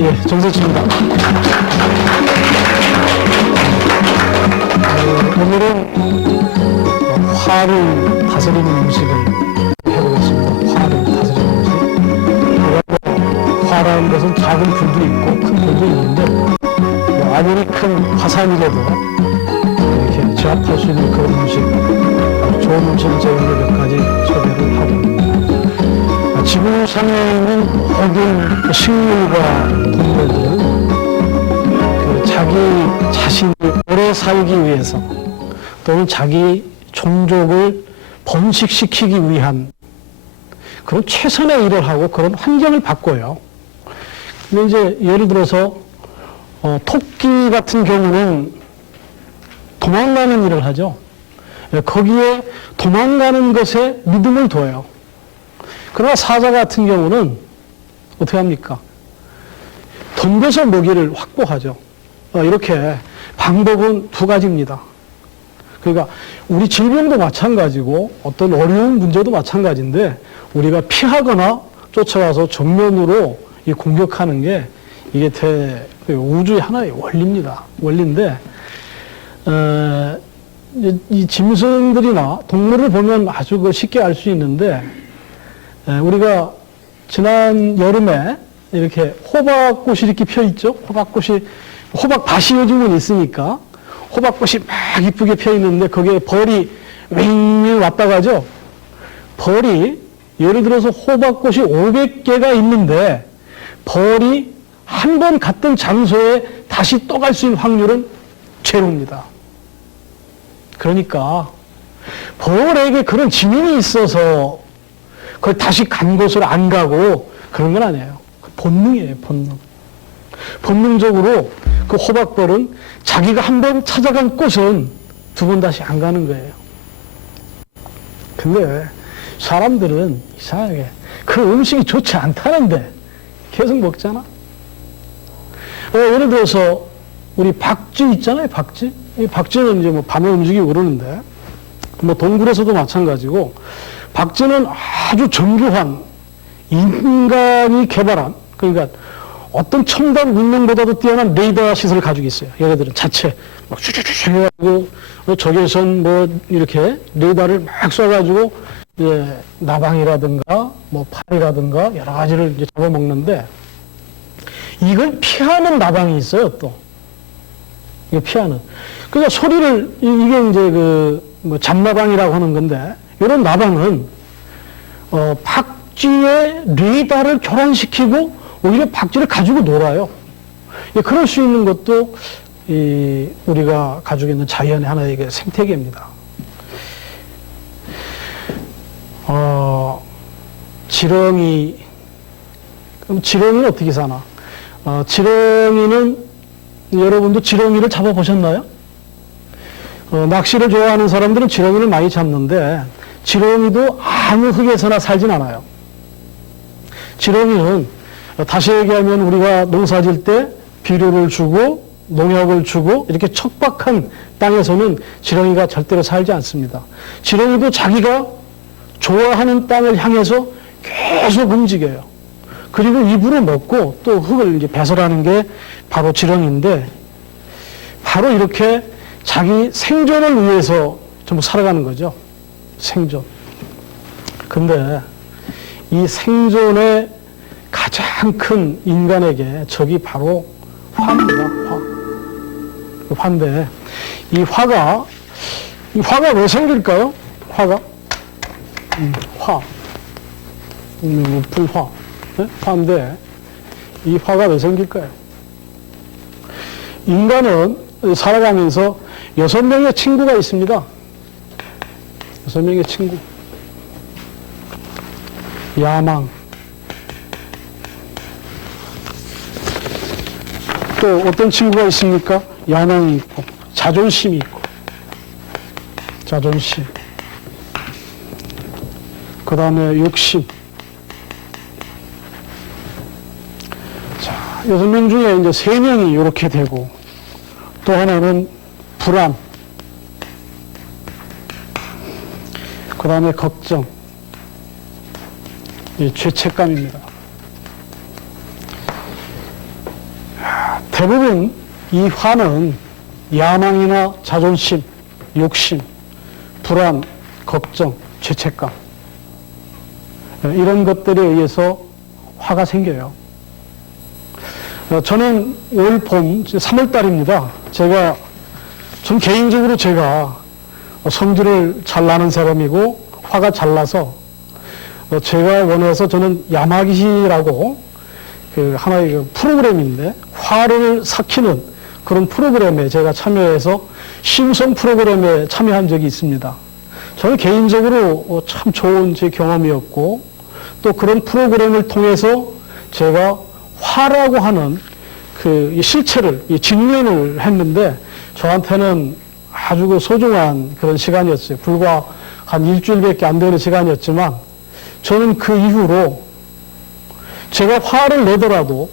예, 정세치입니다. 오늘은 화를 다스리는 음식을 해보겠습니다. 화를 다스리는 음식. 화라는 것은 작은 불도 있고 큰 불도 있는데 아무리 큰 화산이라도 이렇게 제압할 수 있는 그런 음식, 좋은 음식을 제가 몇 가지 소개를 하고, 지구상에 있는 모든 식물과 동물들은 자기 자신이 오래 살기 위해서 또는 자기 종족을 번식시키기 위한 그런 최선의 일을 하고 그런 환경을 바꿔요. 근데 이제 예를 들어서 토끼 같은 경우는 도망가는 일을 하죠. 거기에 도망가는 것에 믿음을 둬요. 그러나 사자 같은 경우는 어떻게 합니까? 덤벼서 먹이를 확보하죠. 이렇게 방법은 두 가지입니다. 그러니까 우리 질병도 마찬가지고 어떤 어려운 문제도 마찬가지인데 우리가 피하거나 쫓아가서 정면으로 공격하는 게 이게 우주의 하나의 원리입니다. 원리인데 이 짐승들이나 동물을 보면 아주 쉽게 알 수 있는데 우리가 지난 여름에 이렇게 호박꽃이 이렇게 펴 있죠. 호박밭이 요즘은 있으니까 호박꽃이 막 이쁘게 펴 있는데 거기에 벌이 윙윙 왔다 가죠. 벌이 예를 들어서 호박꽃이 500개가 있는데 벌이 한 번 갔던 장소에 다시 또 갈 수 있는 확률은 제로입니다. 그러니까 벌에게 그런 지능이 있어서 그걸 다시 간 곳으로 안 가고 그런 건 아니에요. 본능이에요, 본능. 본능적으로 그 호박벌은 자기가 한 번 찾아간 곳은 두 번 다시 안 가는 거예요. 근데 사람들은 이상하게 그 음식이 좋지 않다는데 계속 먹잖아. 예를 들어서 우리 박쥐 있잖아요, 박쥐. 이 박쥐는 이제 밤에 움직이고 그러는데 동굴에서도 마찬가지고 박쥐는 아주 정교한 인간이 개발한, 그러니까 어떤 첨단 문명보다도 뛰어난 레이더 시설을 가지고 있어요. 얘네들은 자체 막 슈슈슈 해가지고 적외선 이렇게 레이더를 막 쏴가지고 나방이라든가 파리라든가 여러 가지를 이제 잡아먹는데 이걸 피하는 나방이 있어요. 또 이거 피하는. 그러니까 소리를 이게 이제 잡나방이라고 하는 건데 이런 나방은 박쥐의 레이더를 교란시키고 오히려 박쥐를 가지고 놀아요. 그럴 수 있는 것도 우리가 가지고 있는 자연의 하나의 생태계입니다. 지렁이, 그럼 지렁이는 어떻게 사나? 지렁이는 여러분도 지렁이를 잡아보셨나요? 낚시를 좋아하는 사람들은 지렁이를 많이 잡는데 지렁이도 아무 흙에서나 살진 않아요. 지렁이는 다시 얘기하면 우리가 농사질 때 비료를 주고 농약을 주고 이렇게 척박한 땅에서는 지렁이가 절대로 살지 않습니다. 지렁이도 자기가 좋아하는 땅을 향해서 계속 움직여요. 그리고 입으로 먹고 또 흙을 이제 배설하는 게 바로 지렁이인데 바로 이렇게 자기 생존을 위해서 전부 살아가는 거죠. 생존. 근데 이 생존의 가장 큰 인간에게 적이 바로 화입니다. 화인데 이 화가 왜 생길까요? 화가 화. 불화. 네? 화인데 이 화가 왜 생길까요? 인간은 살아가면서 6명의 친구가 있습니다. 6명의 친구. 야망. 또 어떤 친구가 있습니까? 야망이 있고, 자존심이 있고, 자존심. 그 다음에 욕심. 자, 6명 중에 이제 3명이 이렇게 되고, 또 하나는 불안. 그 다음에 걱정. 이 죄책감입니다. 대부분 이 화는 야망이나 자존심, 욕심, 불안, 걱정, 죄책감 이런 것들에 의해서 화가 생겨요. 저는 올 봄 3월달입니다. 전 개인적으로 제가 성질을 잘 나는 사람이고 화가 잘 나서 제가 원해서 저는 야마기시라고 그 하나의 그 프로그램인데 화를 삭히는 그런 프로그램에 제가 참여해서 심성 프로그램에 참여한 적이 있습니다. 저는 개인적으로 참 좋은 제 경험이었고 또 그런 프로그램을 통해서 제가 화라고 하는 그 실체를 직면을 했는데 저한테는 아주 그 소중한 그런 시간이었어요. 불과 한 일주일밖에 안 되는 시간이었지만 저는 그 이후로 제가 화를 내더라도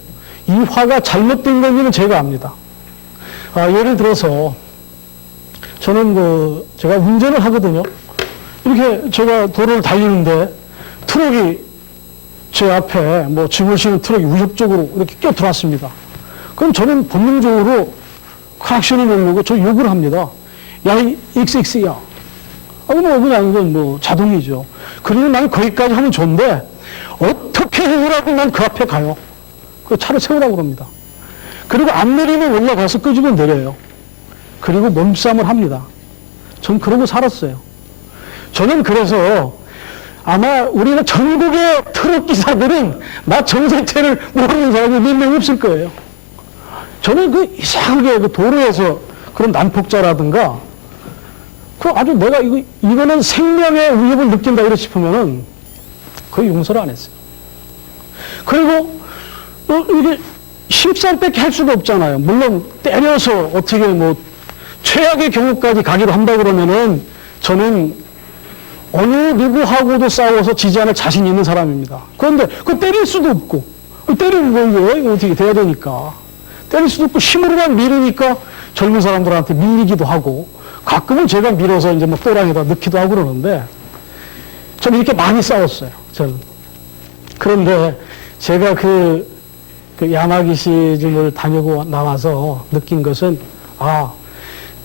이 화가 잘못된 건지는 제가 압니다. 예를 들어서 저는 제가 운전을 하거든요. 이렇게 제가 도로를 달리는데 트럭이 제 앞에 짐을 싣는 트럭이 위협적으로 이렇게 껴들어왔습니다. 그럼 저는 본능적으로 크락션을 누르고 저 욕을 합니다. 야, 이 XX야. 그냥 이건 자동이죠. 그러면 나는 거기까지 하면 좋은데 어떻게 해라고 난 그 앞에 가요. 그 차를 세우라고 그럽니다. 그리고 안 내리면 올라가서 끄집어 내려요. 그리고 몸싸움을 합니다. 전 그러고 살았어요. 저는 그래서 아마 우리가 전국의 트럭 기사들은 나 정체를 모르는 사람이 몇 명 없을 거예요. 저는 이상하게 도로에서 그런 난폭자라든가 아주 내가 이거는 생명의 위협을 느낀다 이렇게 싶으면은 거의 용서를 안 했어요. 그리고 이게 힘싸움밖에 할 수가 없잖아요. 물론 때려서 어떻게 최악의 경우까지 가기로 한다 그러면은 저는 어느 누구하고도 싸워서 지지 않을 자신이 있는 사람입니다. 그런데 때릴 수도 없고 때리는 거 이거 어떻게 돼야 되니까 때릴 수도 없고 힘으로만 밀으니까 젊은 사람들한테 밀리기도 하고 가끔은 제가 밀어서 이제 또랑에다 넣기도 하고 그러는데 저는 이렇게 많이 싸웠어요. 저는. 그런데 제가 그 야마기시즘을 다니고 나와서 느낀 것은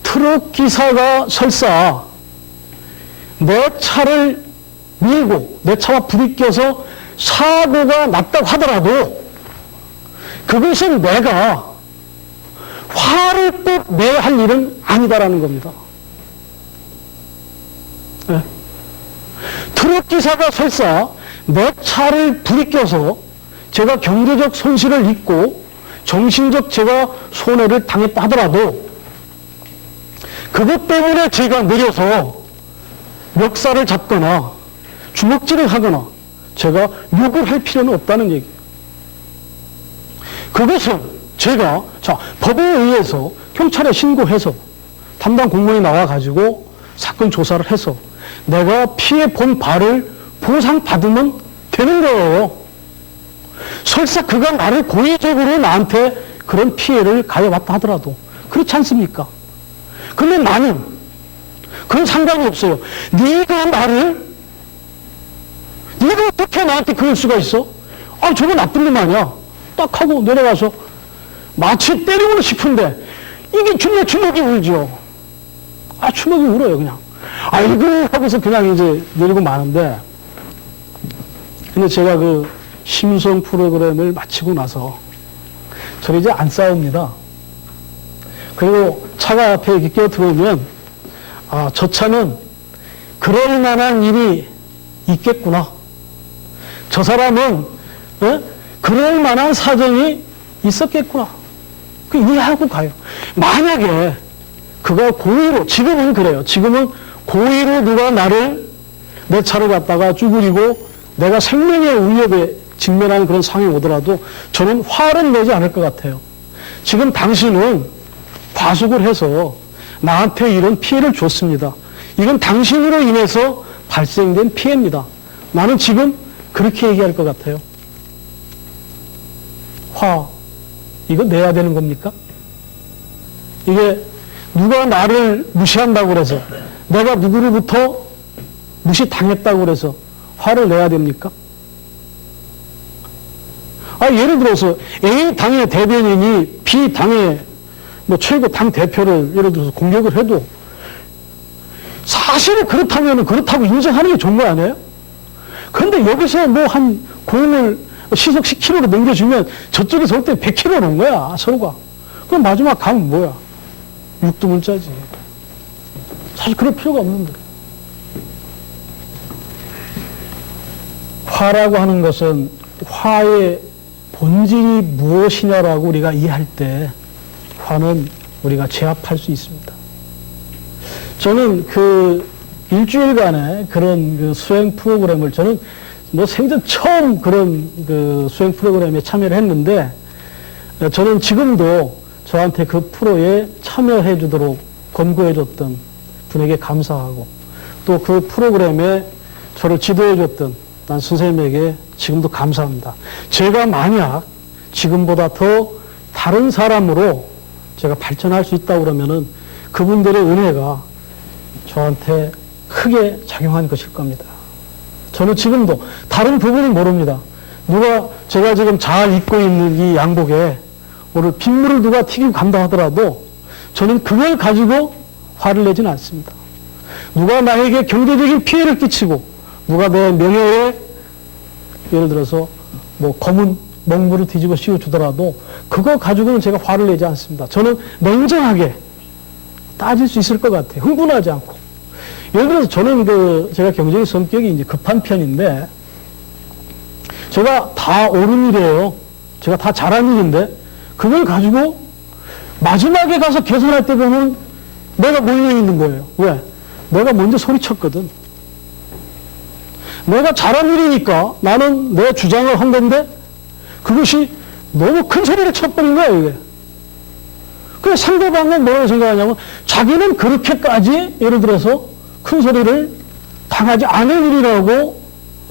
트럭 기사가 설사 내 차를 밀고 내 차와 부딪혀서 사고가 났다고 하더라도 그것은 내가 화를 꼭 내야 할 일은 아니다라는 겁니다. 네. 트럭 기사가 설사 내 차를 부딪혀서 제가 경제적 손실을 입고 정신적 제가 손해를 당했다 하더라도 그것 때문에 제가 느려서 멱살을 잡거나 주먹질을 하거나 제가 욕을 할 필요는 없다는 얘기예요. 그것은 제가 법에 의해서 경찰에 신고해서 담당 공무원이 나와가지고 사건 조사를 해서 내가 피해 본 바를 보상받으면 되는 거예요. 설사 그가 나를 고의적으로 나한테 그런 피해를 가해왔다 하더라도 그렇지 않습니까? 근데 나는 그건 상관이 없어요. 네가 어떻게 나한테 그럴 수가 있어? 저거 나쁜 놈 아니야. 딱 하고 내려가서 마치 때리고 싶은데 이게 주먹이 울죠. 주먹이 울어요 그냥. 아이고 하고서 그냥 이제 내리고 마는데 근데 제가 그 심성 프로그램을 마치고 나서 저는 이제 안 싸웁니다. 그리고 차가 앞에 이렇게 껴들어오면 저 차는 그럴 만한 일이 있겠구나. 저 사람은 그럴 만한 사정이 있었겠구나. 그 이해하고 가요. 만약에 그가 고의로, 지금은 그래요. 지금은 고의로 누가 내 차를 갖다가 쭈그리고 내가 생명의 위협에 직면하는 그런 상황이 오더라도 저는 화를 내지 않을 것 같아요. 지금 당신은 과속을 해서 나한테 이런 피해를 줬습니다. 이건 당신으로 인해서 발생된 피해입니다. 나는 지금 그렇게 얘기할 것 같아요. 이거 내야 되는 겁니까? 이게 누가 나를 무시한다고 그래서 내가 누구로부터 무시당했다고 그래서 화를 내야 됩니까? 예를 들어서 A 당의 대변인이 B 당의 뭐 최고 당 대표를 예를 들어서 공격을 해도 사실이 그렇다면 그렇다고 인정하는 게 좋은 거 아니에요? 그런데 여기서 뭐 한 공을 시속 10km로 넘겨주면 저쪽에서 올 때 100km 온 거야, 서로가. 그럼 마지막 감은 뭐야? 육두문자지. 사실 그럴 필요가 없는데. 화라고 하는 것은 화의 본질이 무엇이냐라고 우리가 이해할 때 화는 우리가 제압할 수 있습니다. 저는 그 일주일간의 그런 그 수행 프로그램을 저는 뭐 생전 처음 그런 그 수행 프로그램에 참여를 했는데 저는 지금도 저한테 그 프로에 참여해 주도록 권고해 줬던 분에게 감사하고 또 그 프로그램에 저를 지도해 줬던 난 선생님에게 지금도 감사합니다. 제가 만약 지금보다 더 다른 사람으로 제가 발전할 수 있다고 그러면은 그분들의 은혜가 저한테 크게 작용한 것일 겁니다. 저는 지금도 다른 부분은 모릅니다. 제가 지금 잘 입고 있는 이 양복에 오늘 빗물을 누가 튀기고 간다 하더라도 저는 그걸 가지고 화를 내지는 않습니다. 누가 나에게 경제적인 피해를 끼치고 누가 내 명예에 예를 들어서 뭐 검은 먹물을 뒤집어 씌워주더라도 그거 가지고는 제가 화를 내지 않습니다. 저는 냉정하게 따질 수 있을 것 같아요. 흥분하지 않고. 예를 들어서 저는 제가 경제적 성격이 이제 급한 편인데 제가 다 옳은 일이에요. 제가 다 잘한 일인데 그걸 가지고 마지막에 가서 계산할 때 보면 내가 몰려 있는 거예요. 왜? 내가 먼저 소리쳤거든. 내가 잘한 일이니까 나는 내 주장을 한 건데 그것이 너무 큰 소리를 쳐버린 거야, 이게. 그래서 상대방은 뭐라고 생각하냐면 자기는 그렇게까지 예를 들어서 큰 소리를 당하지 않은 일이라고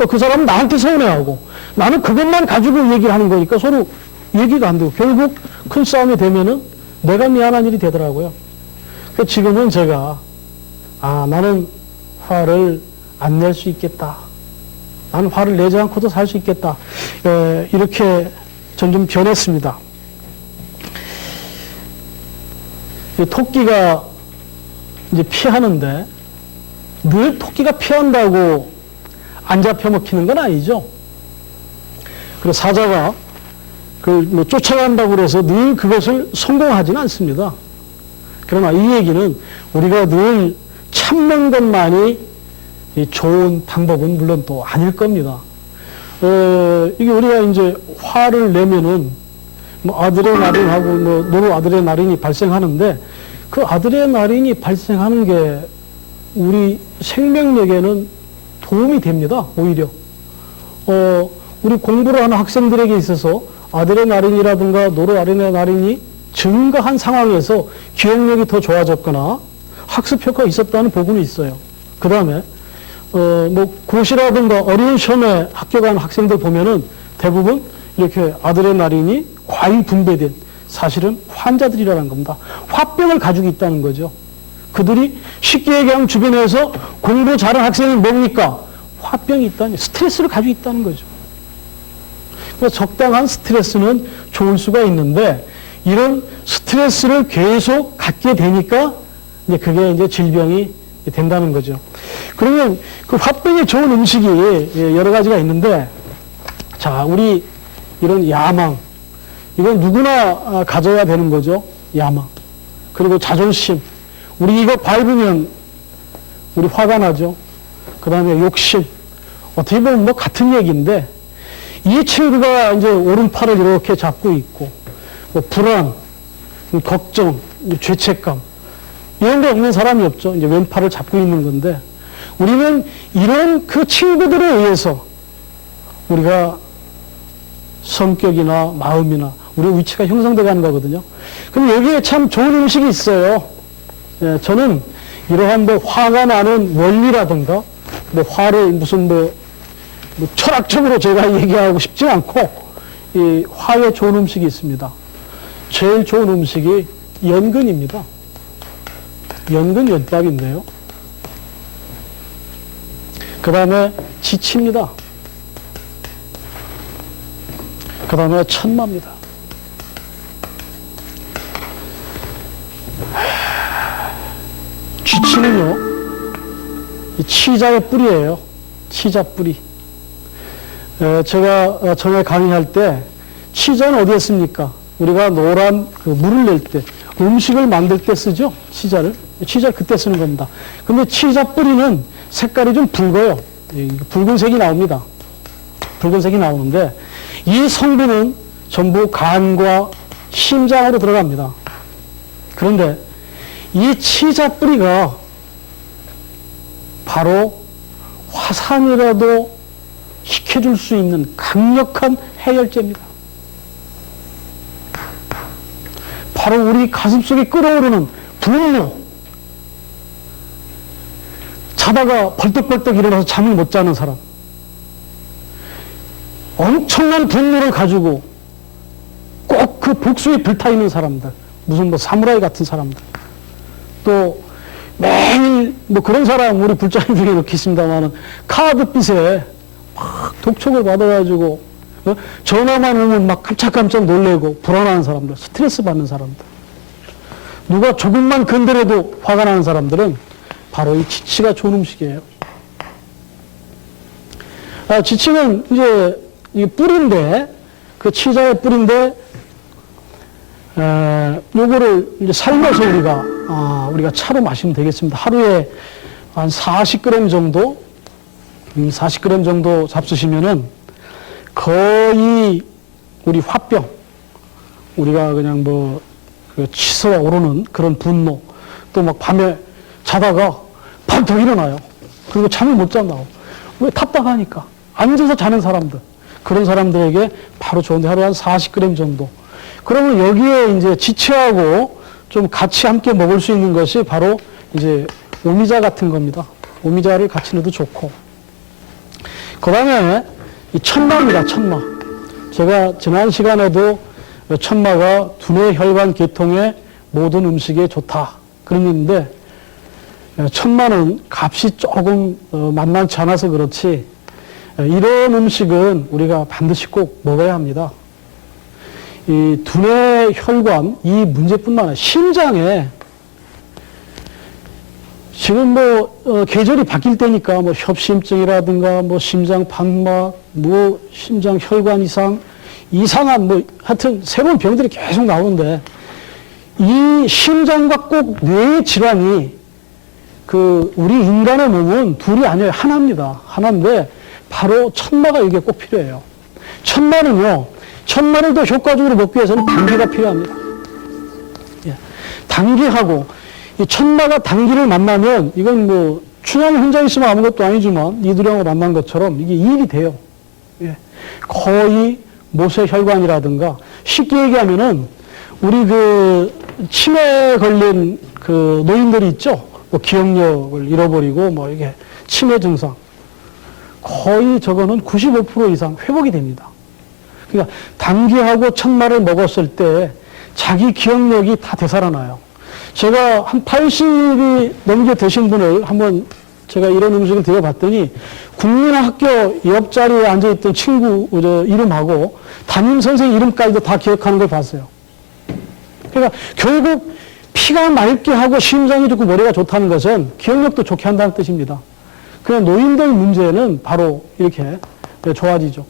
그 사람은 나한테 서운해하고 나는 그것만 가지고 얘기를 하는 거니까 서로 얘기가 안 되고 결국 큰 싸움이 되면은 내가 미안한 일이 되더라고요. 그래서 지금은 제가 나는 화를 안 낼 수 있겠다. 나는 화를 내지 않고도 살 수 있겠다. 이렇게 점점 변했습니다. 토끼가 이제 피하는데 늘 토끼가 피한다고 안 잡혀 먹히는 건 아니죠. 그리고 사자가 뭐 쫓아간다고 해서 늘 그것을 성공하지는 않습니다. 그러나 이 얘기는 우리가 늘 참는 것만이 좋은 방법은 물론 또 아닐 겁니다. 이게 우리가 이제 화를 내면은 뭐 아드레날린하고 뭐 노르아드레날린이 발생하는데 그 아드레날린이 발생하는 게 우리 생명력에는 도움이 됩니다. 오히려. 우리 공부를 하는 학생들에게 있어서 아드레날린이라든가 노르아드레날린이 증가한 상황에서 기억력이 더 좋아졌거나 학습 효과가 있었다는 보고는 있어요. 그 다음에 뭐 고시라든가 어려운 시험에 합격한 학생들 보면은 대부분 이렇게 아드레날린이 과잉 분배된 사실은 환자들이라는 겁니다. 화병을 가지고 있다는 거죠. 그들이 쉽게 얘기하면 주변에서 공부 잘하는 학생이 뭡니까? 화병이 있다니 스트레스를 가지고 있다는 거죠. 그래서 적당한 스트레스는 좋을 수가 있는데 이런 스트레스를 계속 갖게 되니까 이제 그게 이제 질병이 된다는 거죠. 그러면 그 화병에 좋은 음식이 여러 가지가 있는데 자, 우리 이런 야망 이건 누구나 가져야 되는 거죠. 야망. 그리고 자존심. 우리 이거 밟으면 우리 화가 나죠. 그 다음에 욕심. 어떻게 보면 뭐 같은 얘기인데 이 친구가 이제 오른팔을 이렇게 잡고 있고 뭐 불안, 걱정, 죄책감 이런 게 없는 사람이 없죠. 이제 왼팔을 잡고 있는 건데 우리는 이런 그 친구들에 의해서 우리가 성격이나 마음이나 우리의 위치가 형성되어 가는 거거든요. 그럼 여기에 참 좋은 음식이 있어요. 저는 이러한 뭐 화가 나는 원리라든가 뭐 화를 무슨 뭐 철학적으로 제가 얘기하고 싶지 않고 이 화에 좋은 음식이 있습니다. 제일 좋은 음식이 연근입니다. 연근 연밥인데요. 그 다음에 지치입니다. 그 다음에 천마입니다. 쥐치는요, 이 치자의 뿌리예요. 치자 뿌리. 제가 전에 강의할 때 치자는 어디에 씁니까? 우리가 노란 그 물을 낼 때, 음식을 만들 때 쓰죠? 치자를. 치자를 그때 쓰는 겁니다. 근데 치자 뿌리는 색깔이 좀 붉어요. 붉은색이 나옵니다. 붉은색이 나오는데 이 성분은 전부 간과 심장으로 들어갑니다. 그런데 이 치자 뿌리가 바로 화산이라도 식혀줄 수 있는 강력한 해열제입니다. 바로 우리 가슴속에 끓어오르는 분노. 자다가 벌떡벌떡 일어나서 잠을 못 자는 사람. 엄청난 분노를 가지고 꼭 그 복수에 불타있는 사람들. 무슨 뭐 사무라이 같은 사람들. 또 매일 뭐 그런 사람 우리 불자님 중에 이렇게 있습니다만은 카드빚에 막 독촉을 받아가지고 전화만 오면 막 깜짝깜짝 놀래고 불안한 사람들, 스트레스 받는 사람들. 누가 조금만 건드려도 화가 나는 사람들은 바로 이 지치가 좋은 음식이에요. 지치는 이제 이 뿌리인데, 그 치자의 뿌리인데, 요거를 이제 삶아서 우리가 차로 마시면 되겠습니다. 하루에 한 40g 정도, 40g 정도 잡수시면은 거의 우리 화병, 우리가 그냥 뭐, 그 치솟아 오르는 그런 분노, 또 막 밤에 자다가 벌떡 일어나요. 그리고 잠을 못 잔다고. 왜? 답답하니까. 앉아서 자는 사람들. 그런 사람들에게 바로 좋은데 하루에 한 40g 정도. 그러면 여기에 이제 지치하고 좀 같이 함께 먹을 수 있는 것이 바로 이제 오미자 같은 겁니다. 오미자를 같이 넣어도 좋고. 그 다음에 이 천마입니다, 천마. 제가 지난 시간에도 천마가 두뇌 혈관 계통의 모든 음식에 좋다. 그런 얘기인데, 천마는 값이 조금 만만치 않아서 그렇지, 이런 음식은 우리가 반드시 꼭 먹어야 합니다. 이 두뇌 혈관, 이 문제뿐만 아니라 심장에 지금 뭐 계절이 바뀔 때니까 뭐 협심증이라든가 뭐 심장 판막, 뭐 심장 혈관 이상, 이상한 뭐 하여튼 새로운 병들이 계속 나오는데 이 심장과 꼭 뇌의 질환이 그 우리 인간의 몸은 둘이 아니에요. 하나입니다. 하나인데 바로 천마가 이게 꼭 필요해요. 천마는요, 천마를 더 효과적으로 먹기 위해서는 당귀가 필요합니다. 예. 당귀하고 이 천마가 당귀를 만나면 이건 뭐 춘향이 혼자 있으면 아무것도 아니지만 이두령을 만난 것처럼 이게 이익이 돼요. 예. 거의 모세혈관이라든가 쉽게 얘기하면은 우리 그 치매 걸린 그 노인들이 있죠. 뭐 기억력을 잃어버리고 뭐 이게 치매 증상 거의 저거는 95% 이상 회복이 됩니다. 그러니까 당귀하고 천마를 먹었을 때 자기 기억력이 다 되살아나요. 제가 한 80이 넘게 되신 분을 한번 제가 이런 음식을 드려봤더니 국민학교 옆자리에 앉아있던 친구 이름하고 담임 선생님 이름까지도 다 기억하는 걸 봤어요. 그러니까 결국 피가 맑게 하고 심장이 좋고 머리가 좋다는 것은 기억력도 좋게 한다는 뜻입니다. 그냥 노인들 문제는 바로 이렇게 좋아지죠.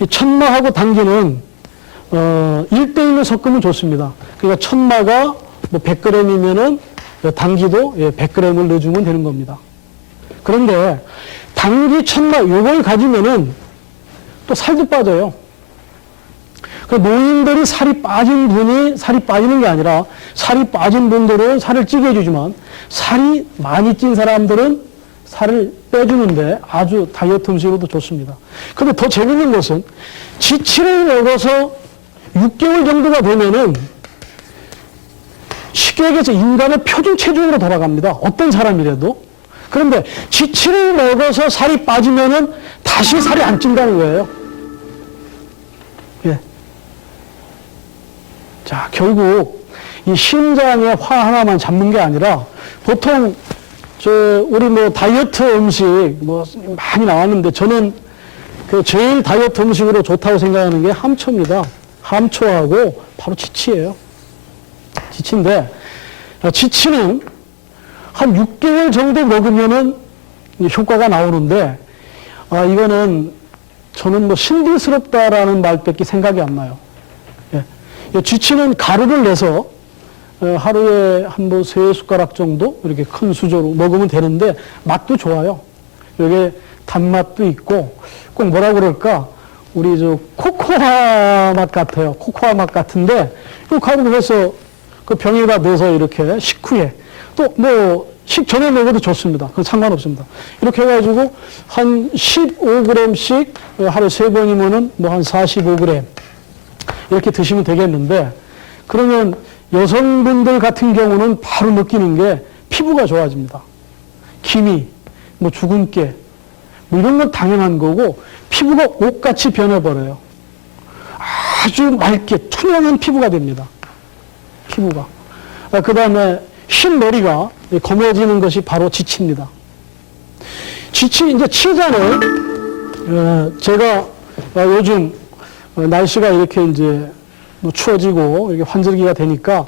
이 천마하고 당귀는 1대1로 섞으면 좋습니다. 그러니까 천마가 뭐 100g이면은 당귀도 100g을 넣어주면 되는 겁니다. 그런데 당귀, 천마 요걸 가지면은 또 살도 빠져요. 그 노인들이 살이 빠진 분이 살이 빠지는 게 아니라 살이 빠진 분들은 살을 찌게 해주지만 살이 많이 찐 사람들은 살을 빼주는데 아주 다이어트 음식으로도 좋습니다. 그런데 더 재밌는 것은 지치를 먹어서 6개월 정도가 되면은 쉽게 얘기해서 인간의 표준 체중으로 돌아갑니다. 어떤 사람이라도. 그런데 지치를 먹어서 살이 빠지면은 다시 살이 안 찐다는 거예요. 예. 자, 결국 이 심장의 화 하나만 잡는 게 아니라 보통 우리 뭐 다이어트 음식 뭐 많이 나왔는데 저는 그 제일 다이어트 음식으로 좋다고 생각하는 게 함초입니다. 함초하고 바로 지치예요. 지치인데, 지치는 한 6개월 정도 먹으면은 효과가 나오는데, 이거는 저는 뭐 신비스럽다라는 말밖에 생각이 안 나요. 예. 지치는 가루를 내서 하루에 한 뭐 3숟가락 정도 이렇게 큰 수저로 먹으면 되는데 맛도 좋아요. 여기에 단맛도 있고 꼭 뭐라 그럴까? 우리 저 코코아 맛 같아요. 코코아 맛 같은데 이 가루를 해서 그 병에다 넣어서 이렇게 식후에 또 뭐 식전에 먹어도 좋습니다. 그건 상관없습니다. 이렇게 해가지고 한 15g씩 하루에 3번이면은 뭐 한 45g 이렇게 드시면 되겠는데 그러면 여성분들 같은 경우는 바로 느끼는 게 피부가 좋아집니다. 기미, 뭐 주근깨, 뭐 이런 건 당연한 거고 피부가 옷같이 변해버려요. 아주 맑게 투명한 피부가 됩니다. 피부가. 그 다음에 흰 머리가 검어지는 것이 바로 지치입니다. 이제 치자는 제가 요즘 날씨가 이렇게 이제 뭐 추워지고 이렇게 환절기가 되니까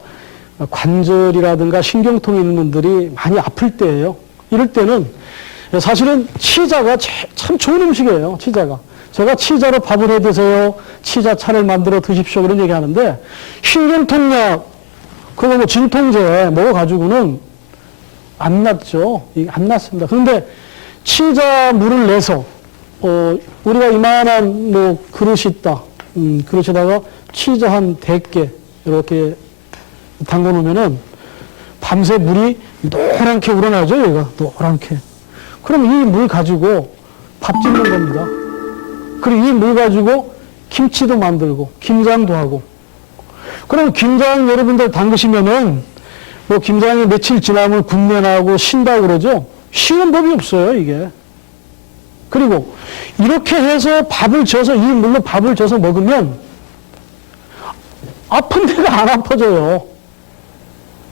관절이라든가 신경통이 있는 분들이 많이 아플 때예요. 이럴 때는 사실은 치자가 참 좋은 음식이에요. 치자가. 제가 치자로 밥을 해 드세요. 치자차를 만들어 드십시오. 그런 얘기 하는데 신경통약 그거 뭐 진통제 먹어가지고는 안 낫죠. 안 낫습니다. 그런데 치자 물을 내서 우리가 이만한 뭐 그릇이 있다. 그릇에다가 치자 한 100개 이렇게 담궈 놓으면은 밤새 물이 노랗게 우러나죠. 얘가 노랗게. 그럼 이 물 가지고 밥 짓는 겁니다. 그리고 이 물 가지고 김치도 만들고 김장도 하고. 그럼 김장 여러분들 담그시면은 뭐 김장이 며칠 지나면 군내 나고 신다고 그러죠. 쉬는 법이 없어요, 이게. 그리고 이렇게 해서 밥을 져서 이 물로 밥을 져서 먹으면 아픈 데가 안 아파져요.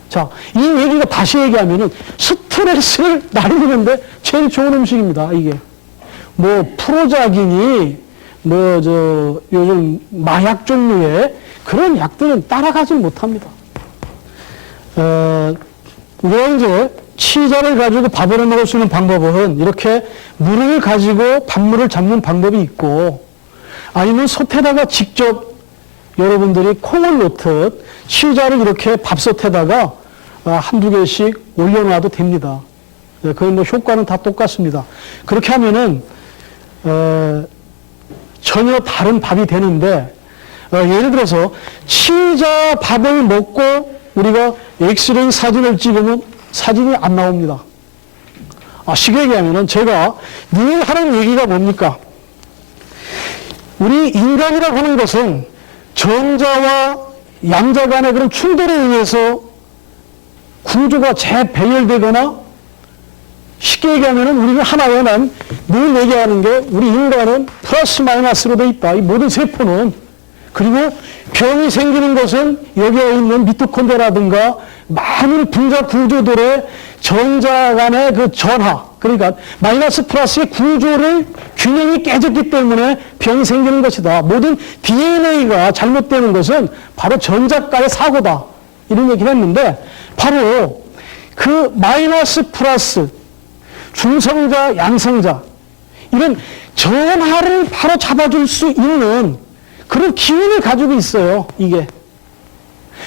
자, 이 얘기가 다시 얘기하면은 스트레스를 날리는데 제일 좋은 음식입니다, 이게. 뭐 프로자기니 뭐 요즘 마약 종류의 그런 약들은 따라가질 못합니다. 우리가 이제 치자를 가지고 밥을 해 먹을 수 있는 방법은 이렇게 물을 가지고 밥물을 잡는 방법이 있고 아니면 솥에다가 직접 여러분들이 콩을 놓듯 치자를 이렇게 밥솥에다가 한두 개씩 올려놔도 됩니다. 그 뭐 효과는 다 똑같습니다. 그렇게 하면은 전혀 다른 밥이 되는데 예를 들어서 치자 밥을 먹고 우리가 엑스레이 사진을 찍으면 사진이 안 나옵니다. 쉽게 얘기하면은 제가 늘 하는 얘기가 뭡니까? 우리 인간이라고 하는 것은 정자와 양자 간의 그런 충돌에 의해서 구조가 재배열되거나 쉽게 얘기하면 우리가 하나에는 늘 얘기하는 게 우리 인간은 플러스 마이너스로 돼 있다. 이 모든 세포는. 그리고 병이 생기는 것은 여기에 있는 미토콘드리아라든가 많은 분자 구조들의 정자 간의 그 전하, 그러니까 마이너스 플러스의 구조를 균형이 깨졌기 때문에 병이 생기는 것이다. 모든 DNA가 잘못되는 것은 바로 전자가의 사고다. 이런 얘기를 했는데 바로 그 마이너스 플러스 중성자, 양성자 이런 전하를 바로 잡아줄 수 있는 그런 기운을 가지고 있어요, 이게.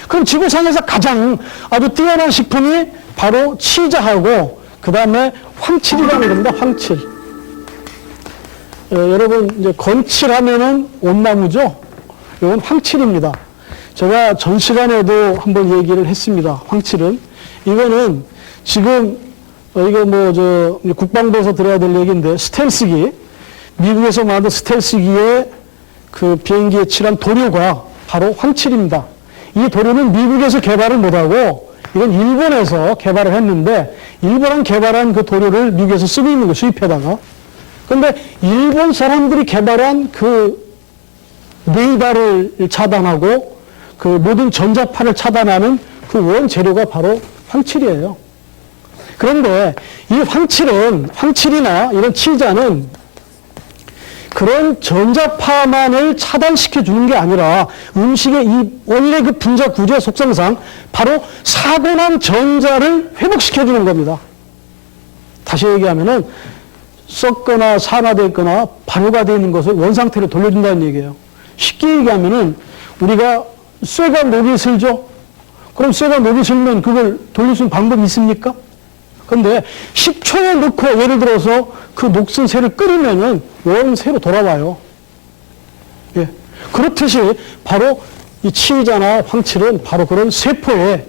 그럼 지구상에서 가장 아주 뛰어난 식품이 바로 치자하고 그 다음에 황칠이라는 겁니다, 황칠. 여러분, 이제 건칠하면은 온나무죠? 이건 황칠입니다. 제가 전 시간에도 한번 얘기를 했습니다, 황칠은. 이거는 지금, 이거 국방부에서 들어야 될 얘기인데, 스텔스기, 미국에서 만든 스텔스기에 그 비행기에 칠한 도료가 바로 황칠입니다. 이 도료는 미국에서 개발을 못하고 이건 일본에서 개발을 했는데 일본은 개발한 그 도료를 미국에서 쓰고 있는 거 수입해다가. 그런데 일본 사람들이 개발한 그 레이더를 차단하고 그 모든 전자파를 차단하는 그 원재료가 바로 황칠이에요. 그런데 이 황칠이나 이런 치자는 그런 전자파만을 차단시켜 주는 게 아니라 음식의 이 원래 그 분자 구조의 속성상 바로 사고 난 전자를 회복시켜 주는 겁니다. 다시 얘기하면은 썩거나 산화됐거나 발효가 되어 있는 것을 원상태로 돌려준다는 얘기예요. 쉽게 얘기하면은 우리가 쇠가 녹이 슬죠? 그럼 쇠가 녹이 슬면 그걸 돌릴 수 있는 방법이 있습니까? 근데 10초에 넣고 예를 들어서 그 녹슨 쇠를 끓이면은 원새로 돌아와요. 예. 그렇듯이 바로 이 치의자나 황칠은 바로 그런 세포의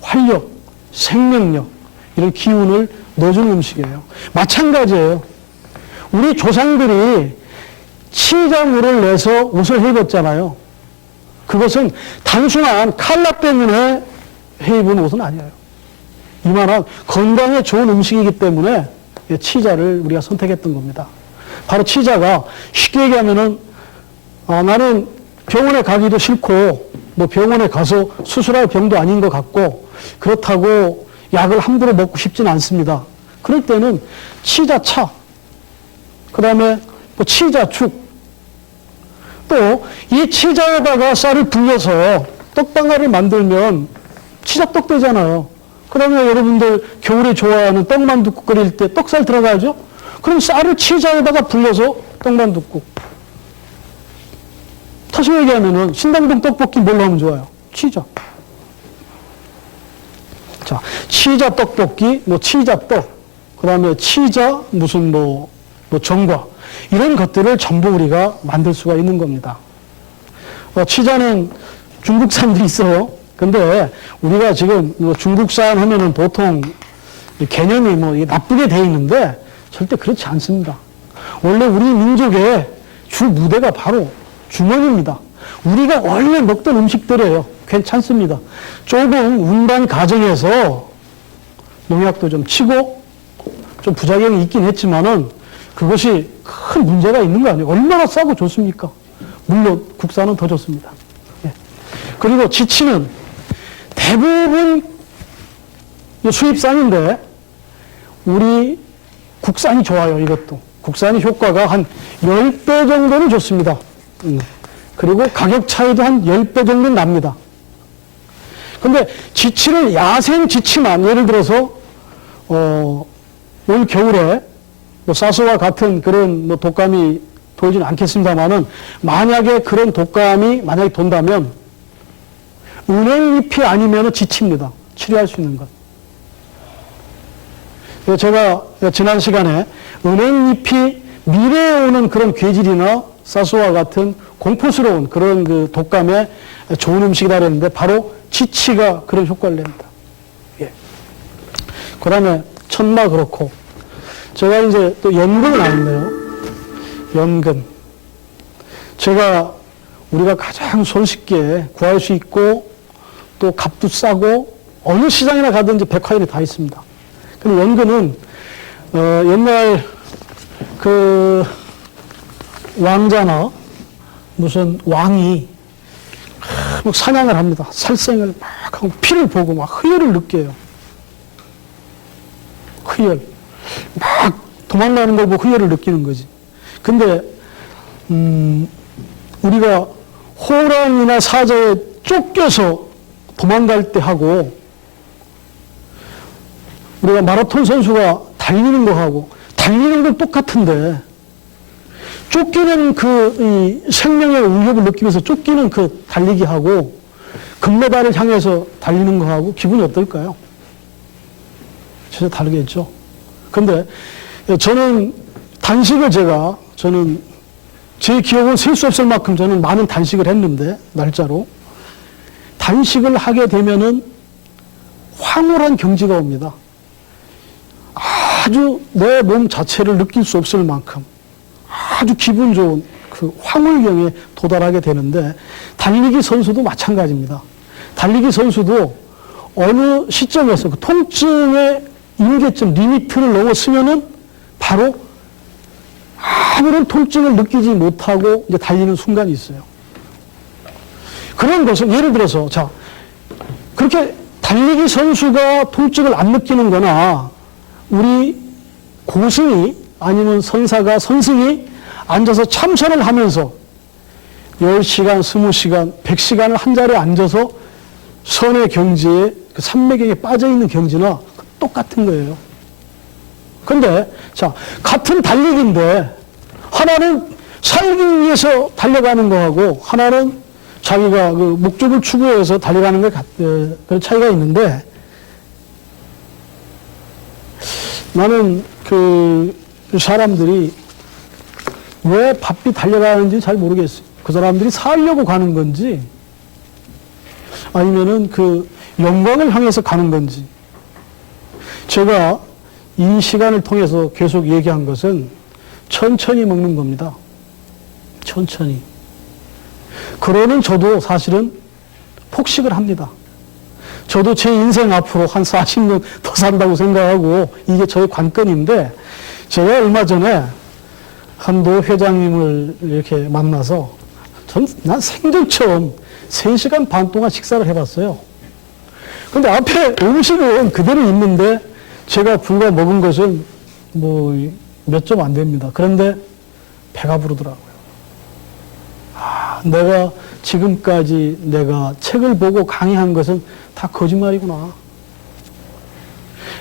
활력, 생명력, 이런 기운을 넣어주는 음식이에요. 마찬가지예요. 우리 조상들이 치의자물을 내서 옷을 해입었잖아요. 그것은 단순한 칼라 때문에 해입은 옷은 아니에요. 이만한 건강에 좋은 음식이기 때문에 치자를 우리가 선택했던 겁니다. 바로 치자가 쉽게 얘기하면은 나는 병원에 가기도 싫고 뭐 병원에 가서 수술할 병도 아닌 것 같고 그렇다고 약을 함부로 먹고 싶지는 않습니다. 그럴 때는 치자차, 그 다음에 뭐 치자죽, 또 이 치자에다가 쌀을 불려서 떡방아를 만들면 치자떡 되잖아요. 그 다음에 여러분들 겨울에 좋아하는 떡만둣국 끓일 때 떡살 들어가죠? 그럼 쌀을 치자에다가 불려서 떡만둣국. 다시 얘기하면은 신당동 떡볶이 뭘로 하면 좋아요? 치자. 자, 치자 떡볶이, 뭐 치자떡, 그 다음에 치자 무슨 뭐 전과 이런 것들을 전부 우리가 만들 수가 있는 겁니다. 치자는 중국산도 있어요. 근데 우리가 지금 중국산 하면은 보통 개념이 뭐 나쁘게 돼 있는데 절대 그렇지 않습니다. 원래 우리 민족의 주 무대가 바로 주머니입니다. 우리가 원래 먹던 음식들이에요. 괜찮습니다. 조금 운반 과정에서 농약도 좀 치고 좀 부작용이 있긴 했지만은 그것이 큰 문제가 있는 거 아니에요. 얼마나 싸고 좋습니까? 물론 국산은 더 좋습니다. 예. 그리고 지치는 대부분 수입산인데 우리 국산이 좋아요. 이것도. 국산이 효과가 한 10배 정도는 좋습니다. 그리고 가격 차이도 한 10배 정도는 납니다. 근데 지치는 야생 지치만 예를 들어서 올 겨울에 뭐 사스와 같은 그런 뭐 독감이 돌지는 않겠습니다만은 만약에 그런 독감이 만약에 돈다면 은행잎이 아니면 지칩니다. 치료할 수 있는 것. 제가 지난 시간에 은행잎이 미래에 오는 그런 괴질이나 사스와 같은 공포스러운 그런 그 독감에 좋은 음식이라 그랬는데 바로 지치가 그런 효과를 냅니다. 예. 그 다음에 천마 그렇고 제가 이제 또 연근을 나왔네요. 연근. 우리가 가장 손쉽게 구할 수 있고 또 값도 싸고 어느 시장이나 가든지 백화점에 다 있습니다. 근데 연근은 옛날 그 왕자나 무슨 왕이 막 사냥을 합니다. 살생을 막 하고 피를 보고 막 흐열을 느껴요. 흐열. 막 도망가는 걸 보고 흐열을 느끼는 거지. 근데 우리가 호랑이나 사자에 쫓겨서 도망갈 때 하고 우리가 마라톤 선수가 달리는 거 하고 달리는 건 똑같은데 쫓기는 이 생명의 위협을 느끼면서 쫓기는 그 달리기 하고 금메달을 향해서 달리는 거 하고 기분이 어떨까요? 진짜 다르겠죠. 근데 저는 단식을 저는 제 기억은 셀 수 없을 만큼 저는 많은 단식을 했는데 날짜로 단식을 하게 되면은 황홀한 경지가 옵니다. 아주 내 몸 자체를 느낄 수 없을 만큼 아주 기분 좋은 그 황홀경에 도달하게 되는데 달리기 선수도 마찬가지입니다. 달리기 선수도 어느 시점에서 그 통증의 임계점 리미트를 넘어서면은 바로 아무런 통증을 느끼지 못하고 이제 달리는 순간이 있어요. 그런 것은 예를 들어서 그렇게 달리기 선수가 통증을 안 느끼는 거나 우리 고승이 아니면 선사가 선승이 앉아서 참선을 하면서 10시간, 20시간, 100시간을 한 자리에 앉아서 선의 경지에 그 산맥에 빠져있는 경지나 똑같은 거예요. 근데, 자, 같은 달리기인데, 하나는 살기 위해서 달려가는 거하고, 하나는 자기가 그 목적을 추구해서 달려가는 그런 차이가 있는데, 나는 그 사람들이 왜 바삐 달려가는지 잘 모르겠어요. 그 사람들이 살려고 가는 건지, 아니면은 그 영광을 향해서 가는 건지. 제가 이 시간을 통해서 계속 얘기한 것은 천천히 먹는 겁니다. 천천히. 그러는 저도 사실은 폭식을 합니다. 저도 제 인생 앞으로 한 40년 더 산다고 생각하고 이게 저의 관건인데, 제가 얼마 전에 한 노 회장님을 이렇게 만나서 난 생전 처음 3시간 반 동안 식사를 해봤어요. 근데 앞에 음식은 그대로 있는데 제가 불과 먹은 것은 뭐 몇 점 안 됩니다. 그런데 배가 부르더라고요. 내가 지금까지 내가 책을 보고 강의한 것은 다 거짓말이구나.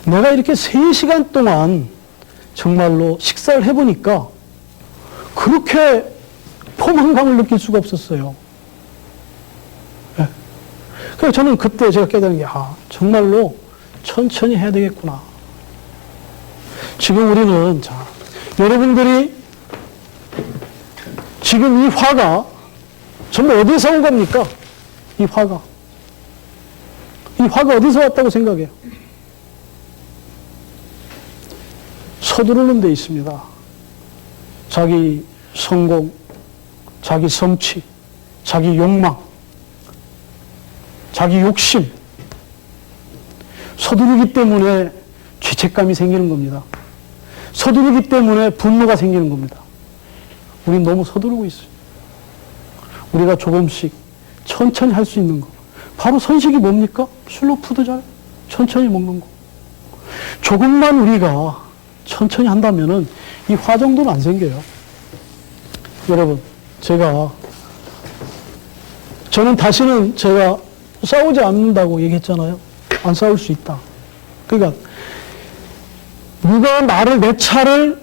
내가 이렇게 3시간 동안 정말로 식사를 해보니까 그렇게 포만감을 느낄 수가 없었어요. 네. 그래서 저는 그때 제가 깨달은 게, 정말로 천천히 해야 되겠구나. 지금 우리는, 자, 여러분들이 지금 이 화가 전부 어디서 온 겁니까? 이 화가. 이 화가 어디서 왔다고 생각해요? 서두르는 데 있습니다. 자기 성공, 자기 성취, 자기 욕망, 자기 욕심. 서두르기 때문에 죄책감이 생기는 겁니다. 서두르기 때문에 분노가 생기는 겁니다. 우린 너무 서두르고 있어요. 우리가 조금씩 천천히 할 수 있는 거. 바로 선식이 뭡니까? 슬로우 푸드잖아요. 천천히 먹는 거. 조금만 우리가 천천히 한다면은 이 화 정도는 안 생겨요. 여러분, 저는 다시는 제가 싸우지 않는다고 얘기했잖아요. 안 싸울 수 있다. 그러니까 누가 내 차를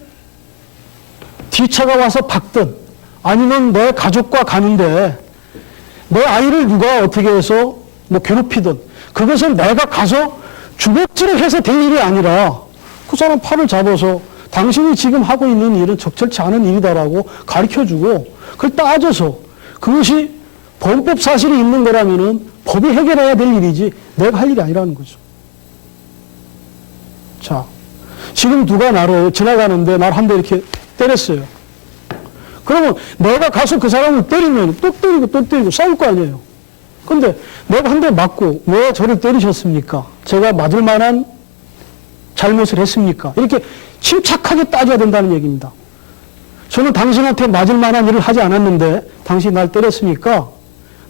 뒷차가 와서 박든, 아니면 내 가족과 가는데 내 아이를 누가 어떻게 해서 뭐 괴롭히든, 그것은 내가 가서 주먹질을 해서 될 일이 아니라 그 사람 팔을 잡아서 당신이 지금 하고 있는 일은 적절치 않은 일이다라고 가르쳐주고, 그걸 따져서 그것이 범법 사실이 있는 거라면은 법이 해결해야 될 일이지 내가 할 일이 아니라는 거죠. 자, 지금 누가 나를 지나가는데 날 한 대 이렇게 때렸어요. 그러면 내가 가서 그 사람을 때리면 또 때리고 또 때리고 싸울 거 아니에요. 근데 내가 한 대 맞고 왜 저를 때리셨습니까? 제가 맞을 만한 잘못을 했습니까? 이렇게 침착하게 따져야 된다는 얘기입니다. 저는 당신한테 맞을 만한 일을 하지 않았는데 당신이 날 때렸으니까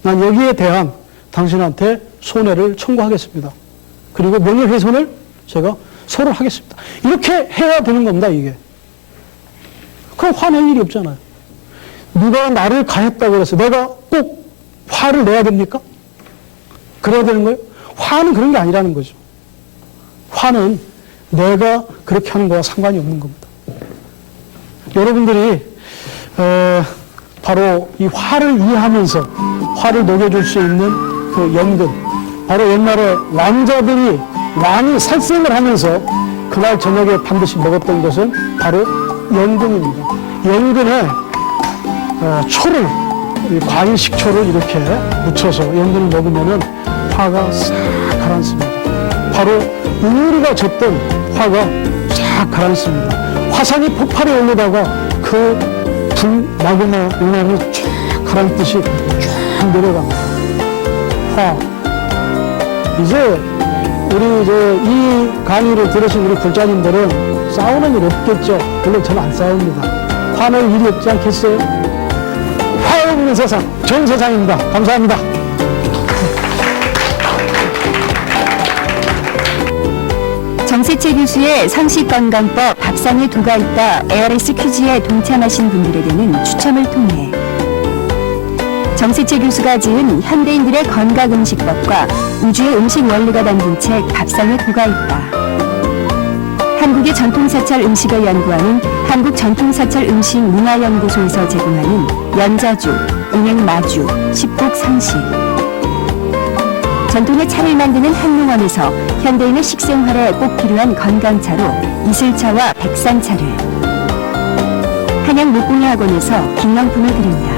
난 여기에 대한 당신한테 손해를 청구하겠습니다. 그리고 명예훼손을 제가 소를 하겠습니다. 이렇게 해야 되는 겁니다, 이게. 그럼 화낼 일이 없잖아요. 누가 나를 가했다고 해서 내가 꼭 화를 내야 됩니까? 그래야 되는 거예요? 화는 그런 게 아니라는 거죠. 화는 내가 그렇게 하는 거와 상관이 없는 겁니다. 여러분들이 바로 이 화를 이해하면서 화를 녹여줄 수 있는 그 연근, 바로 옛날에 왕이 살생을 하면서 그날 저녁에 반드시 먹었던 것은 바로 연근입니다. 연근에 초를, 과일 식초를 이렇게 묻혀서 연근을 먹으면은 화가 싹 가라앉습니다. 바로 우리가 줬던 화가 싹 가라앉습니다. 화산이 폭발해 올라다가 그 불 마그마 용암이 쫙 가라앉듯이 쫙 내려갑니다. 화. 이제 우리 이 강의를 들으신 우리 불자님들은 싸우는 일 없겠죠. 물론 저는 안 싸웁니다. 화낼 일이 없지 않겠어요? 화 없는 세상, 좋은 세상입니다. 감사합니다. 정세채 교수의 상식건강법 밥상에 도가 있다 ARS 퀴즈에 동참하신 분들에게는 추첨을 통해 정세채 교수가 지은 현대인들의 건강음식법과 우주의 음식 원리가 담긴 책 밥상에 도가 있다, 한국의 전통사찰 음식을 연구하는 한국전통사찰음식문화연구소에서 제공하는 연자주, 은행마주, 십곡상식, 전통의 차를 만드는 한농원에서 현대인의 식생활에 꼭 필요한 건강차로 이슬차와 백상차를, 한양목공예학원에서 기념품을 드립니다.